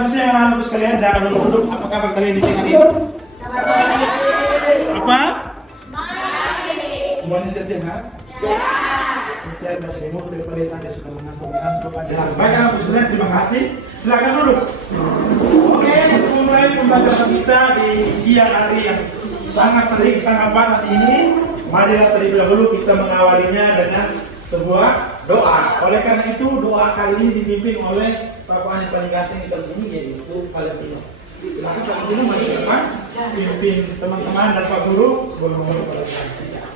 Selamat siang anak-anakku sekalian, jangan dulu duduk. Apa kabar kalian di sini? Kabar baik. Apa? Baik. Semuanya sehat? Sehat. Saya berselimut daripada tadi sudah mengantuk-ngantuk. Baik anak-anakku sekalian, terima kasih. Silakan duduk. Oke, mulai pembelajaran kita di siang hari yang sangat terik, sangat panas ini. Marilah terlebih dahulu kita mengawalinya dengan sebuah doa. Oleh karena itu doa kali ini dipimpin oleh Bapak yang paling ganteng di sini, yaitu Valentino. Silakan Valentino maju ke depan, pimpin teman-teman dan Pak Guru sebelum memulai pelajaran kita.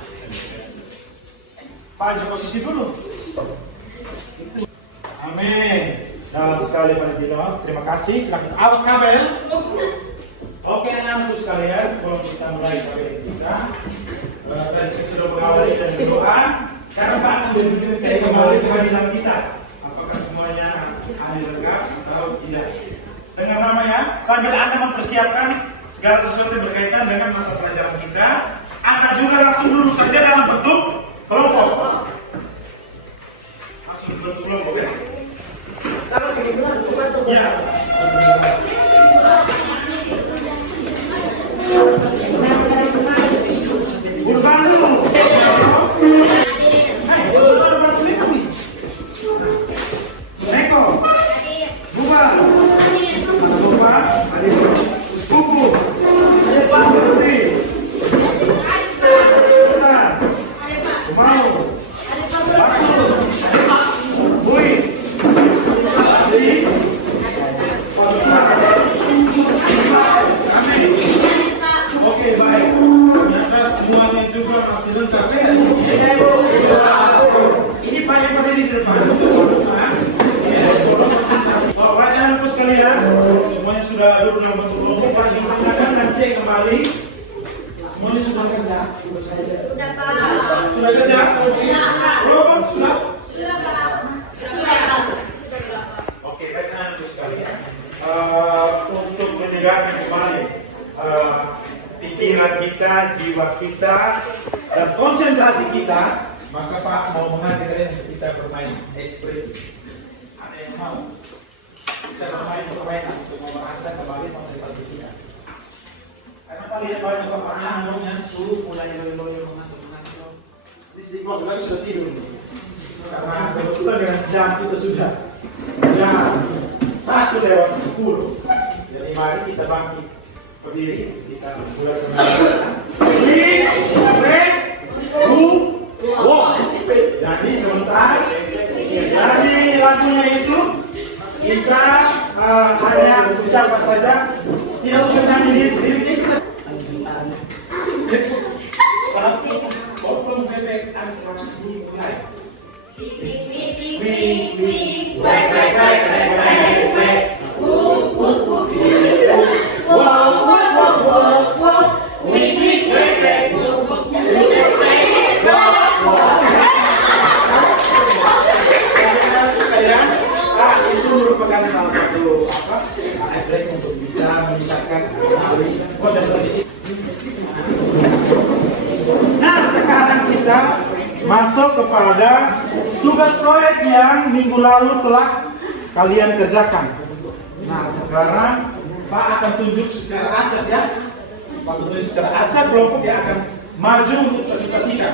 Maju posisi dulu. Amin. Salam sekali Valentino. Terima kasih. Silakan awas kabel. Oke anak-anakku sekalian, sebelum kita mulai kabel kita, tadi sudah mengawali dari doa. Sekarang Pak akan berpikir saya kembali ke hadiran kita. Apakah semuanya hadir lengkap atau tidak? Dengan namanya, sambil Anda mempersiapkan segala sesuatu yang berkaitan dengan mata pelajaran kita, Anda juga langsung duduk saja dalam bentuk kelompok. Langsung bentuk kelompok ya? Ya. Urbano. Semuanya sudah duduk dalam bentuk kelompok, ditanyakan dan cek kembali. Semuanya sudah kerja? Sudah Pak. Sudah kerja? Kelompok sudah? Sudah Pak. Sudah. Oke, baik anak-anakku sekalian. Untuk menegakkan kembali pikiran kita, jiwa kita, dan konsentrasi kita, maka Pak mau mengajak kalian untuk kita bermain ekspresi. Ada yang mau? Kita bermain permainan untuk memeriksa kembali konsentrasi kita. Karena Pak lihat banyak pertanyaan yang suruh mulai loyo-loyo mengantuk. Di sini waktu lagi sudah tidur. Karena kebetulan dengan jam kita sudah jam 1:10. Jadi mari kita bangkit berdiri, kita mulai semuanya. Jadi sebentar. Jadi lagunya itu kita hanya ucapkan saja, tidak usah nyanyi diri kita. Itu merupakan salah satu aspek untuk bisa meningkatkan konsentrasi. Nah, sekarang kita masuk kepada tugas proyek yang minggu lalu telah kalian kerjakan. Nah, sekarang Pak akan tunjuk secara acak ya. Pak tunjuk secara acak kelompok yang akan maju untuk presentasikan.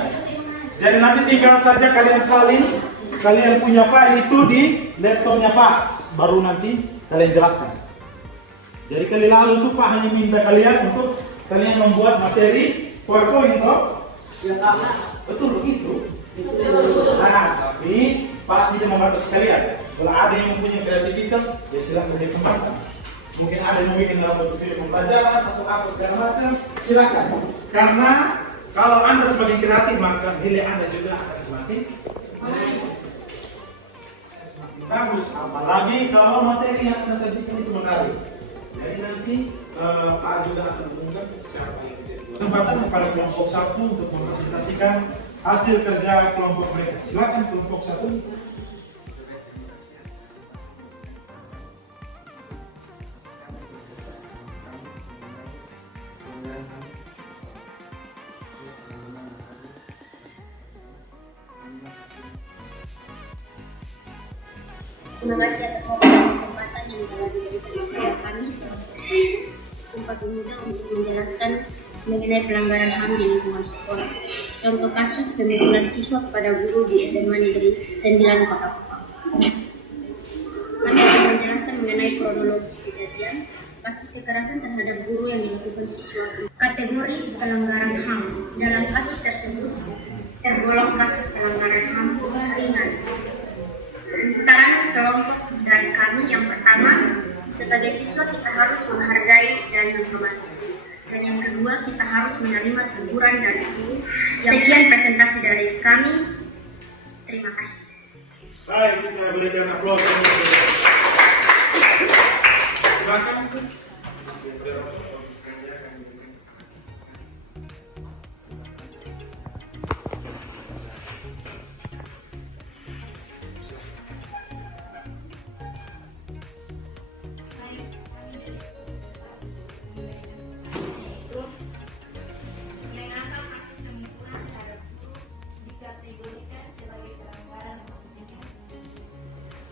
Jadi nanti tinggal saja kalian salin. Kalian punya file itu di laptopnya Pak, baru nanti kalian jelaskan. Jadi kali lalu tuh Pak hanya minta kalian untuk kalian membuat materi PowerPoint toh? Ya betul begitu. Nah, tapi Pak tidak membatasi kalian. Kalau ada yang punya kreativitas, ya silakan dikembangkan. Mungkin ada yang bikin dalam bentuk video pembelajaran atau apa segala macam, silakan. Karena kalau Anda semakin kreatif, maka nilai Anda juga akan semakin baik. Bagus, apalagi kalau materi yang Anda sajikan itu menarik. Jadi nanti Pak juga akan mengungkap secara baik. Kesempatan kepada kelompok 1 untuk mempresentasikan hasil kerja kelompok mereka. Silakan kelompok 1. Terima kasih atas kesempatan yang telah diberikan kepada kami Sumpah Pemuda untuk menjelaskan mengenai pelanggaran HAM di lingkungan sekolah. Contoh kasus pemukulan siswa kepada guru di SMA Negeri 9 Kota Kupang. Kami akan menjelaskan mengenai kronologis kejadian kasus kekerasan terhadap guru yang dilakukan siswa. Kategori pelanggaran HAM dalam kasus tersebut tergolong kasus pelanggaran HAM ringan. Saran kelompok dari kami yang pertama, sebagai siswa kita harus menghargai dan menghormati. Dan yang kedua, kita harus menerima teguran dari guru. Sekian presentasi dari kami. Terima kasih. Baik, kita berikan aplaus. Silakan.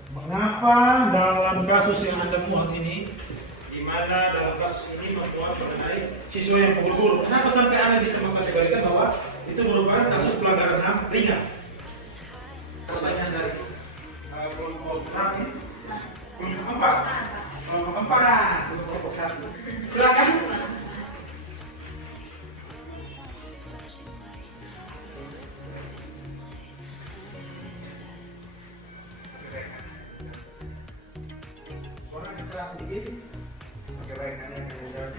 Mengapa dalam kasus yang Anda muat ini, di mana dalam kasus ini memuat mengenai siswa yang pukul guru, kenapa sampai Anda bisa mengkategorikan bahwa itu merupakan kasus pelanggaran HAM ringan? Pertanyaan dari kelompok berapa? Kelompok 4. Kelompok 1. Silakan. Sedikit. Oke, baik, nanti akan menjawab.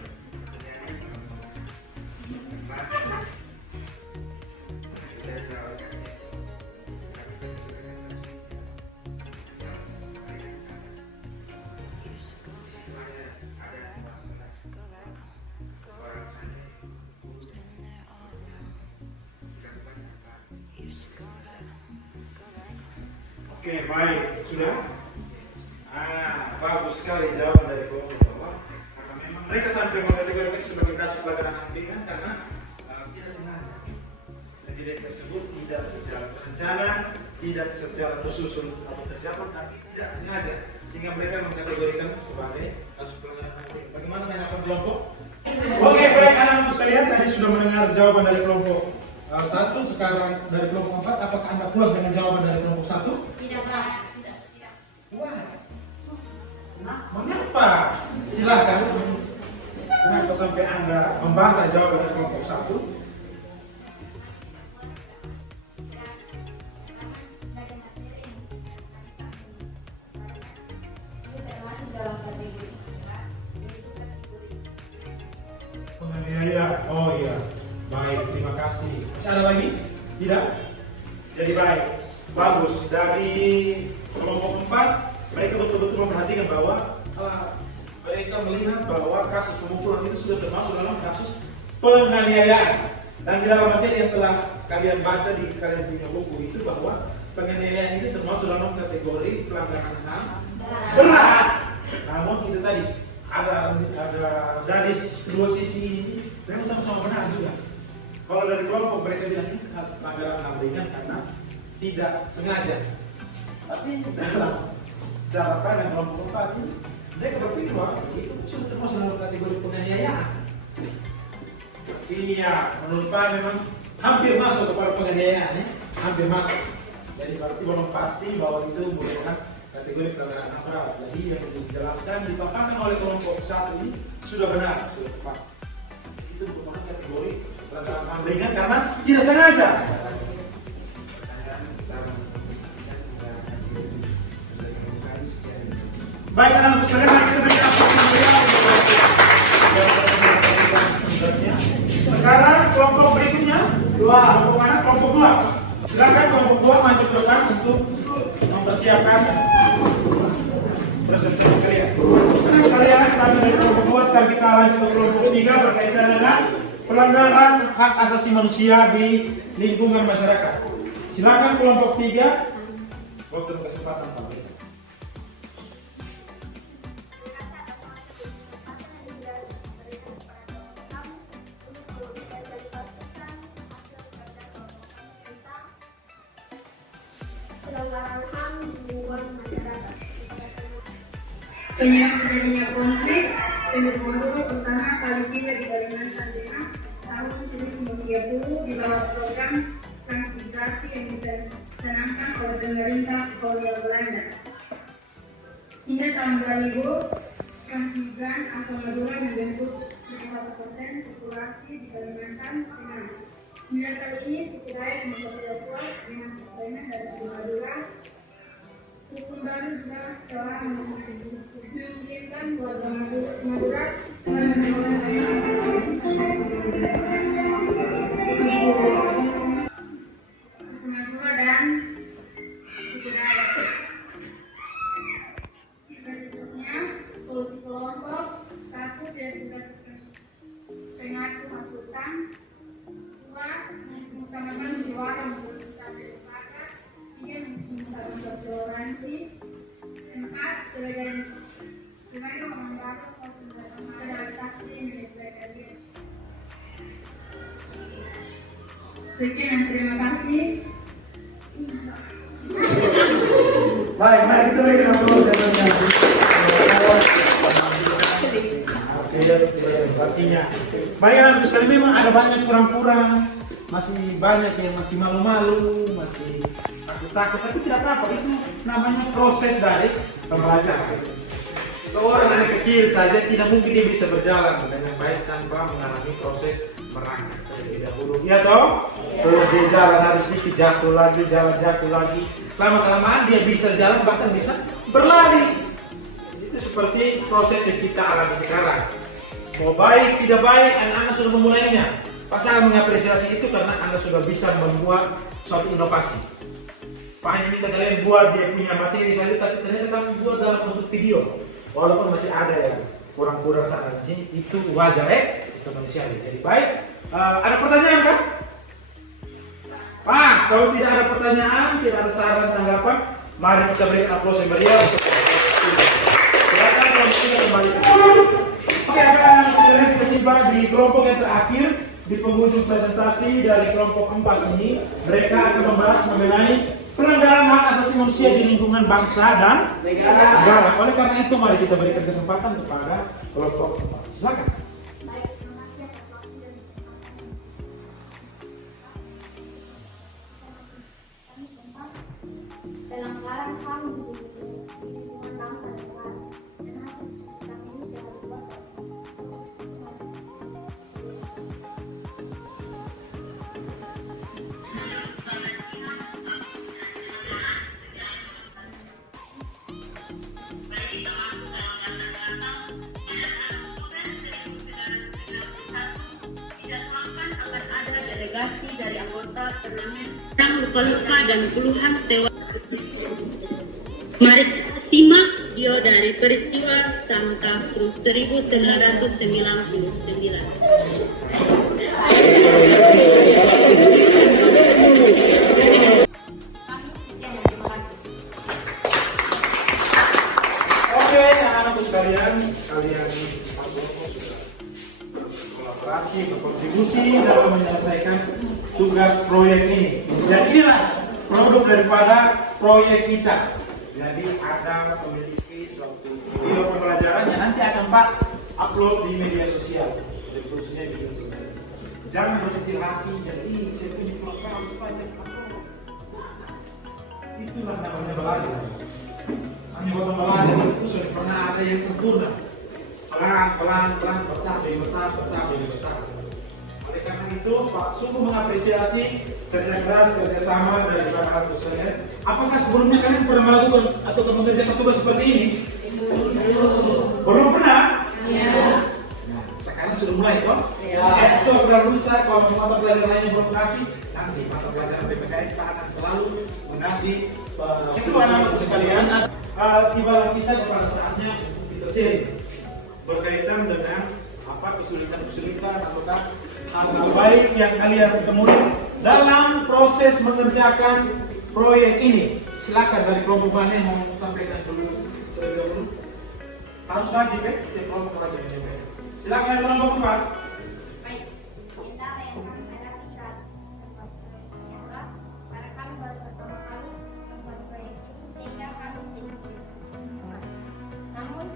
Oke, baik, sudah. Bagus sekali jawaban dari kelompok bahwa memang mereka sampai mengkategorikan sebagai kasus pelanggaran HAM ringan karena tidak sengaja. Kejadian tersebut tidak secara berencana, tidak secara tersusun atau terjawab, tapi tidak sengaja, sehingga mereka mengkategorikan sebagai kasus pelanggaran HAM ringan. Bagaimana tanggapan kelompok? Oke, baik anak-anak sekalian, tadi sudah mendengar jawaban dari kelompok 1, sekarang dari kelompok 4. Apakah Anda puas dengan jawaban dari kelompok 1? Tidak, Pak. Wah. Mengapa? Silakan. Kenapa sampai Anda membantah jawaban dari kelompok 1? Penganiaya. Oh iya. Baik, terima kasih. Masih ada lagi? Tidak? Jadi baik. Bagus. Dari kelompok 4 mereka betul-betul memperhatikan bahwa mereka melihat bahwa kasus pemukulan itu sudah termasuk dalam kasus penganiayaan. Dan di dalam materi yang setelah kalian baca di kalian punya buku itu bahwa penganiayaan ini termasuk dalam kategori pelanggaran HAM berat. Namun itu tadi ada gadis dua sisi ini memang sama-sama benar juga. Kalau dari kelompok mereka bilang ini pelanggaran HAM ringan karena tidak sengaja. Tapi dalam cara pandang kelompok 4 ini mereka berpikir bahwa itu sudah termasuk dalam kategori penganiayaan. Ini ya menurut Pak memang hampir masuk kepada penganiayaan ya, hampir masuk. Jadi berarti belum pasti bahwa itu merupakan kategori pelanggaran HAM berat. Jadi yang dijelaskan dipaparkan oleh kelompok 1 ini sudah benar, sudah tepat. Itu merupakan kategori pelanggaran HAM ringan karena tidak sengaja. Baik anak-anak sekalian, mari kita berikan sekarang kelompok berikutnya, kelompok mana? Kelompok 2. Silakan kelompok 2 maju ke depan untuk mempersiapkan presentasi kalian. Kalian kami dari kelompok 2, sekarang kita lanjut ke kelompok 3 berkaitan dengan pelanggaran hak asasi manusia di lingkungan masyarakat. Silakan kelompok 3, waktu kesempatan Pak. Pelanggaran HAM di lingkungan masyarakat. Penyebab terjadinya konflik pendukung Maduro pertama kali tiba di Kalimantan Tengah tahun 1930 di bawah program transmigrasi yang dicanangkan oleh pemerintah kolonial Belanda. Hingga tahun 2000, transmigran asal Madura membentuk 50% populasi di Kalimantan Tengah. Hingga kali ini suku Dayak merasa tidak puas dengan persaingan dari suku Madura. Hukum baru juga telah memungkinkan warga Madura suku Madura dan suku Dayak. Berikutnya, solusi kelompok. 1. Tidak pengaruh masukan. 2. Mengutamakan musyawarah untuk mencapai mufakat. 3. Mengutamakan toleransi. 4. Sebagai orang baru adaptasi yang menyesuaikan diri. Sekian, terima kasih. Baik, mari kita berikan aplaus dan hasil presentasinya. Baik, anak sekali, memang ada banyak kurang-kurang, masih banyak yang masih malu-malu, masih takut-takut, tapi tidak apa-apa, itu namanya proses dari pembelajaran. Seorang anak kecil saja tidak mungkin dia bisa berjalan dengan baik tanpa mengalami proses merangkak terlebih dahulu. Iya toh? Terus dia jalan, habis sedikit jatuh lagi, jalan jatuh lagi. Lama-kelamaan dia bisa jalan, bahkan bisa berlari. Itu seperti proses yang kita alami sekarang. Mau baik, tidak baik, anak-anak sudah memulainya. Pak saya mengapresiasi itu karena Anda sudah bisa membuat suatu inovasi. Pak hanya minta kalian buat dia punya materi saja, tapi ternyata kami buat dalam bentuk video. Walaupun masih ada yang kurang-kurang sana di sini, itu wajar itu manusiawi. Jadi baik, ada pertanyaan kan? Pas, kalau tidak ada pertanyaan, tidak ada saran tanggapan, mari kita berikan aplaus yang meriah untuk silakan kita kembali. Oke, akan kita tiba di kelompok yang terakhir di penghujung presentasi dari kelompok 4 ini. Mereka akan membahas mengenai pelanggaran hak asasi manusia di lingkungan bangsa dan negara. Oleh karena itu, mari kita berikan kesempatan kepada kelompok 4. Silakan. Pelanggaran HAM di lingkungan bangsa dan negara. Dan hasil diskusi kami ini telah dibuat delegasi dari anggota parlemen yang luka-luka dan puluhan tewas. Mari kita simak video dari peristiwa Santa Cruz 1999. Oke, anak-anakku sekalian, kalian sudah kolaborasi, berkontribusi dalam menyelesaikan tugas proyek ini. Dan inilah produk daripada proyek kita. Jadi ada memiliki suatu video pembelajaran yang nanti akan Pak upload di media sosial. Jadi khususnya di YouTube. Jangan berkecil hati, jadi saya punya program supaya itulah namanya belajar. Hanya waktu belajar itu sudah pernah ada yang sempurna. Pelan, bertahap. Oleh karena itu, Pak sungguh mengapresiasi kerja keras, kerjasama dari anak-anak sekalian. Apakah sebelumnya kalian pernah melakukan atau mengerjakan tugas seperti ini? Belum pernah? Ya. Nah, sekarang sudah mulai toh? Ya. Esok dan lusa kalau mata pelajaran lainnya belum kasih, nanti mata pelajaran PPKN kita akan selalu mengasih. Itu anak-anak sekalian. Tibalah kita pada saatnya kita sharing berkaitan dengan apa kesulitan ataukah hal baik yang kalian temui dalam proses mengerjakan proyek ini. Silakan dari kelompok mana yang mau sampaikan dulu. Harus wajib ya, setiap kelompok wajib ya. Silakan dari kelompok 4. Baik, kendala yang kami hadapi saat membuat proyek ini adalah karena kami baru pertama kali membuat proyek ini sehingga kami sedikit. Namun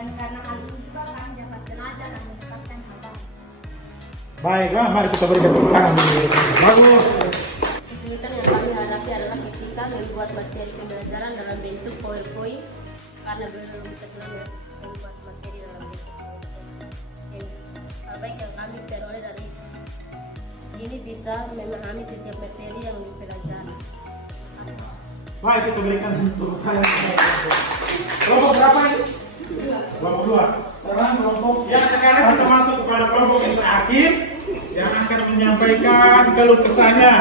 dan karena hal itu juga kami dapat belajar dan mendapatkan hal baru. Baiklah, mari kita berikan tepuk tangan dulu. Bagus. Kesulitan yang kami hadapi adalah ketika membuat materi pembelajaran dalam bentuk PowerPoint karena belum terbiasa membuat materi dalam bentuk PowerPoint. Hal baik yang kami peroleh dari ini bisa memahami setiap materi yang dipelajari. Baik, kita berikan tepuk tangan. Kelompok berapa ini? Kelompok 2. Sekarang sekarang kita masuk kepada kelompok yang terakhir yang akan menyampaikan keluh kesahnya,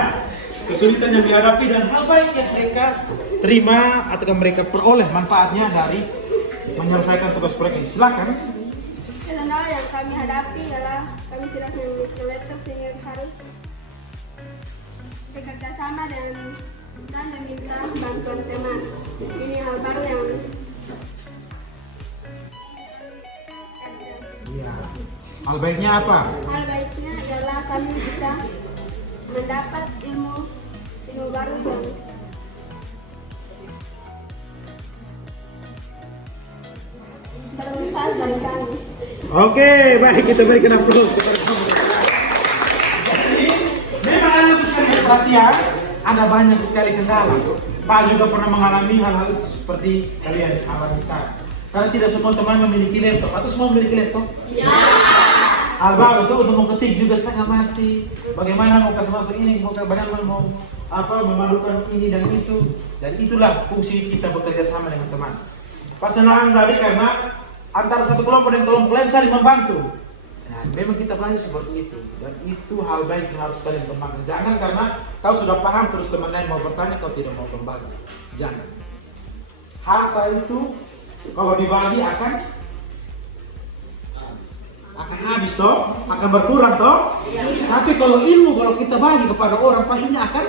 kesulitan yang dihadapi dan hal baik yang mereka terima atau mereka peroleh manfaatnya dari menyelesaikan tugas proyek ini. Silakan. Kendala yang kami hadapi adalah kami tidak memiliki laptop sehingga harus bekerja sama dan meminta bantuan teman. Ini hal baru yang Ya. Hal baiknya apa? hal baiknya adalah kami bisa mendapat ilmu baru yang bermanfaat bagi kami. Oke, baik, kita berikan aplaus kepada kamu. Jadi, memang ada sekali perhatian, ada banyak sekali kendala. Pak juga pernah mengalami hal-hal seperti kalian alami sekarang. Karena tidak semua teman memiliki laptop, atau semua memiliki laptop? Iya. Alba itu untuk mengetik juga setengah mati. Bagaimana mau kasih masuk ini, mau bagaimana mau memadukan ini dan itu. Dan itulah fungsi kita bekerja sama dengan teman. Pas senang tadi karena antara satu kelompok dan kelompok lain saling membantu. Nah, memang kita belajar seperti itu. Dan itu hal baik yang harus kalian kembangkan. Jangan karena kau sudah paham terus teman lain mau bertanya, kau tidak mau berbagi. Jangan. Harta itu kalau dibagi akan habis toh, akan berkurang toh. Tapi kalau ilmu kalau kita bagi kepada orang pastinya akan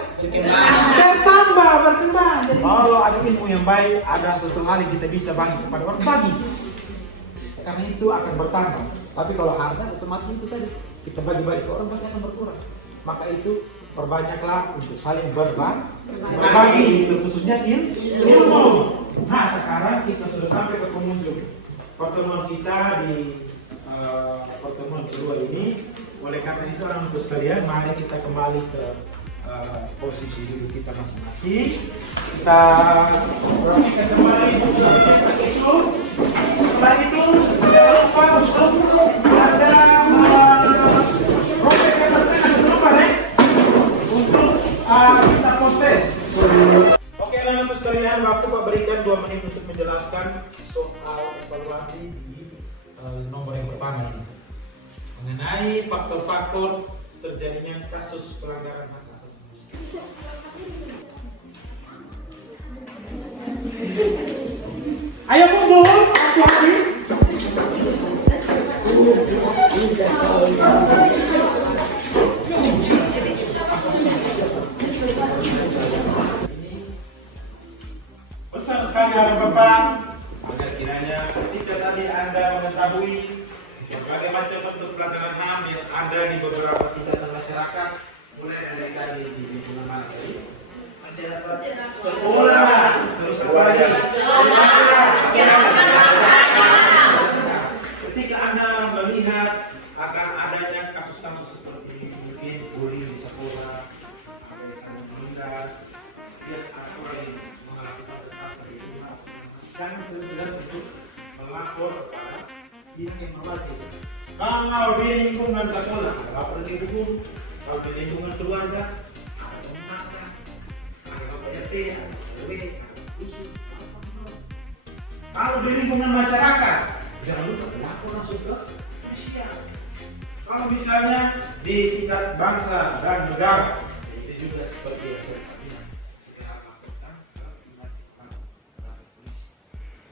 bertambah, berkembang. Jadi kalau ada ilmu yang baik, ada sesuatu hal yang kita bisa bagi kepada orang, bagi. Karena itu akan bertambah. Tapi kalau harta otomatis itu tadi kita bagi-bagi ke orang pasti akan berkurang. Maka itu perbanyaklah untuk saling berbagi, itu khususnya ilmu. Nah, sekarang kita sudah sampai ke pengunjung pertemuan kita di pertemuan kedua ini. Oleh karena itu orang-orang sekalian, mari kita kembali ke posisi duduk kita masing-masing. Kita bisa kembali itu. Setelah itu jangan lupa untuk ada project atas lupa deh untuk kita proses. Oke, anak-anak sekalian, waktu Pak berikan 2 menit untuk menjelaskan soal evaluasi di nomor yang pertama ini mengenai faktor-faktor terjadinya kasus pelanggaran hak asasi manusia. Ayo kumpul, waktu habis. Besar sekali Bapak, agar kiranya ketika tadi Anda mengetahui berbagai macam bentuk pelanggaran HAM yang ada di beberapa tingkatan masyarakat, mulai dari tadi di lingkungan mana tadi? Masyarakat sekolah, terus apa lagi? Ketika Anda melihat akan adanya kasus-kasus seperti mungkin bullying di sekolah, ada yang menindas, lihat ada orang yang mengalami kekerasan di rumah, dan segera untuk melapor kepada pihak yang berwajib. Kalau di lingkungan sekolah, lapor di hukum, kalau di lingkungan keluarga, ada tetangga, ada RT, ada RW, ada usul. Kalau di lingkungan masyarakat, jangan lupa lapor langsung ke sosial. Kalau misalnya di tingkat bangsa dan negara, itu juga seperti yang kita segera laporkan ke polisi.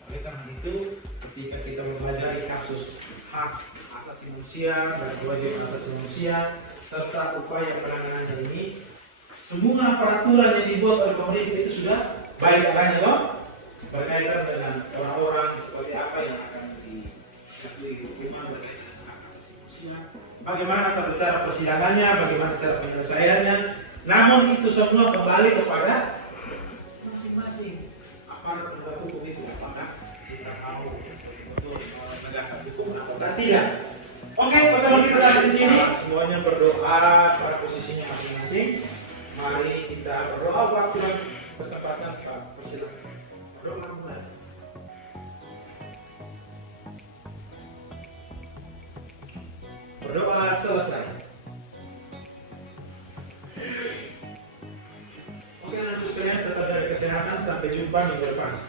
Oleh karena itu, ketika kita mempelajari kasus hak asasi manusia dan kewajiban asasi manusia serta upaya penanganannya ini, semua peraturan yang dibuat oleh pemerintah itu sudah baik adanya toh, berkaitan dengan orang-orang seperti apa yang akan dijatuhi hukuman berkaitan dengan hak asasi manusia, bagaimana tata cara persidangannya, bagaimana cara penyelesaiannya. Namun itu semua kembali kepada masing-masing aparat penegak hukum itu, apakah kita mau untuk Tidak. Oke, pertemuan kita sampai di sini. Semuanya berdoa pada posisinya masing-masing. Mari kita berdoa waktu dan kesempatan Pak. Silakan. Berdoa mulai. Berdoa selesai. Oke, anak-anak sekalian, tetap jaga kesehatan. Sampai jumpa minggu depan.